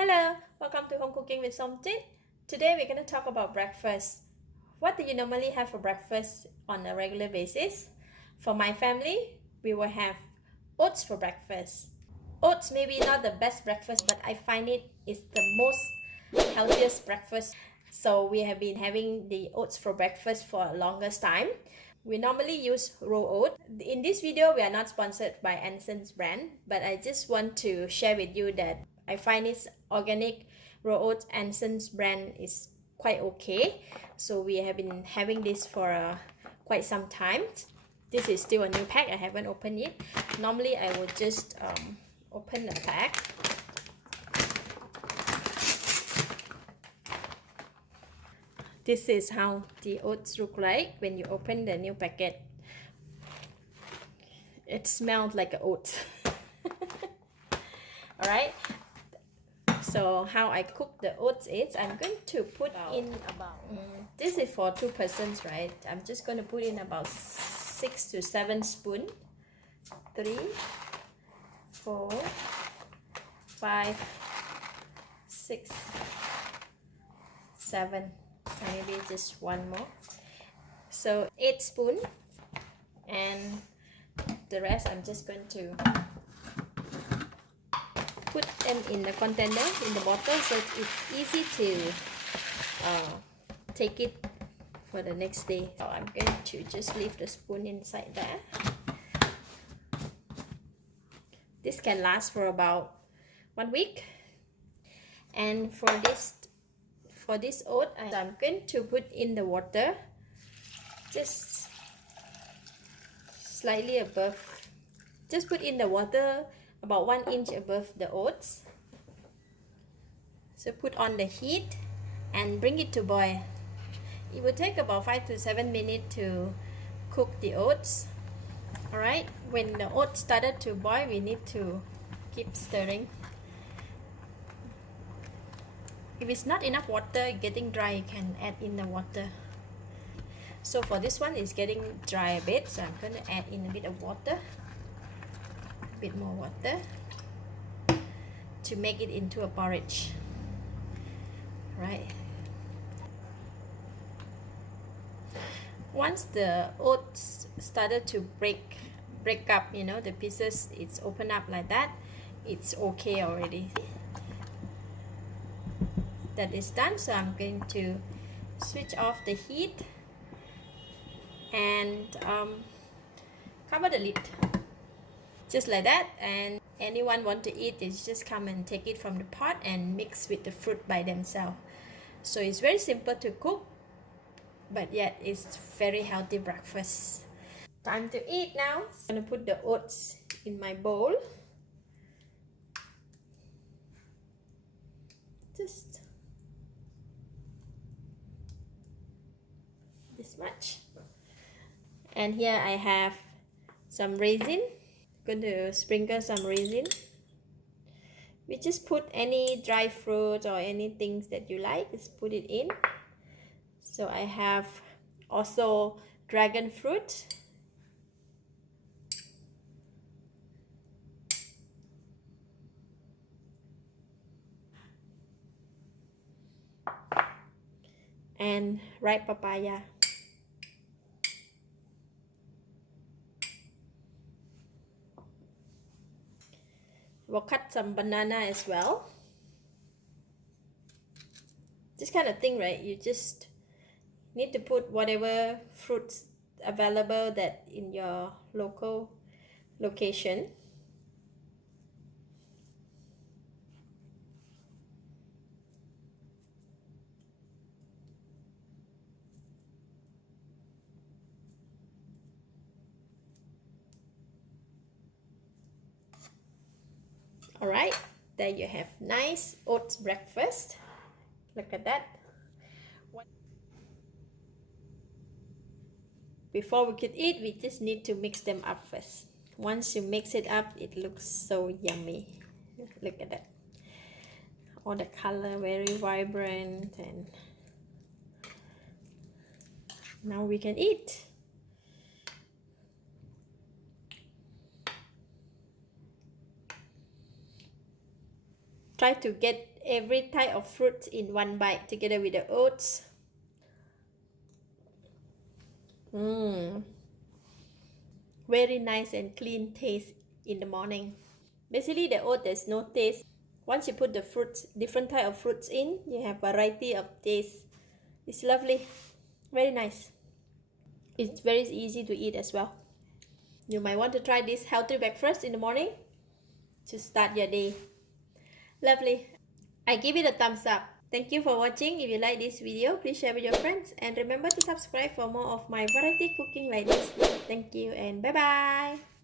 Hello, welcome to Home Cooking with Somjit. Today we're going to talk about breakfast. What do you normally have for breakfast on a regular basis? For my family, we will have oats for breakfast. Oats maybe not the best breakfast, but I find it is the most healthiest breakfast. So we have been having the oats for breakfast for a longest time. We normally use raw oat. In this video, we are not sponsored by Anson's brand, but I just want to share with you that I find this organic raw oat Anson's brand is quite okay. So we have been having this for quite some time. This is still a new pack. I haven't opened it. Normally, I would just open the pack. This is how the oats look like when you open the new packet. It smells like oats. Alright, so how I cook the oats is I'm going to put in about this is for 2 persons, right? I'm just going to put in about 6 to 7 spoons. 3, 4, 5, 6, 7, maybe just one more. So 8 spoons, and the rest I'm just going to put them in the container, in the bottle, so it's easy to take it for the next day. So I'm going to just leave the spoon inside there. This can last for about 1 week. And for this oat, I'm going to put in the water just slightly above. Just put in the water about 1 inch above the oats. So put on the heat and bring it to boil. It will take about 5 to 7 minutes to cook the oats. Alright, when the oats started to boil, we need to keep stirring. If it's not enough water, getting dry, you can add in the water. So for this one, it's getting dry a bit, so I'm going to add in a bit of water. A bit more water to make it into a porridge. Right. Once the oats started to break up, you know, the pieces, it's open up like that, it's okay already. That is done, so I'm going to switch off the heat and cover the lid just like that. And anyone want to eat is just come and take it from the pot and mix with the fruit by themselves. So it's very simple to cook, but yet it's very healthy breakfast. Time to eat now. I'm gonna put the oats in my bowl. Just this much. And here I have some raisin. Going to sprinkle some raisin. We just put any dry fruit or anything that you like, just put it in. So I have also dragon fruit. And ripe papaya. We'll cut some banana as well. This kind of thing, right? You just need to put whatever fruits available that in your local location. Alright, there you have nice oats breakfast. Look at that. Before we could eat, we just need to mix them up first. Once you mix it up, it looks so yummy. Look at that. All the color very vibrant, and now we can eat. Try to get every type of fruit in one bite together with the oats. Very nice and clean taste in the morning. Basically, the oat there's no taste. Once you put the fruits, different type of fruits in, you have variety of taste. It's lovely, very nice. It's very easy to eat as well. You might want to try this healthy breakfast in the morning to start your day. Lovely. I give it a thumbs up. Thank you for watching. If you like this video, please share with your friends and remember to subscribe for more of my variety cooking like this. Thank you and bye bye.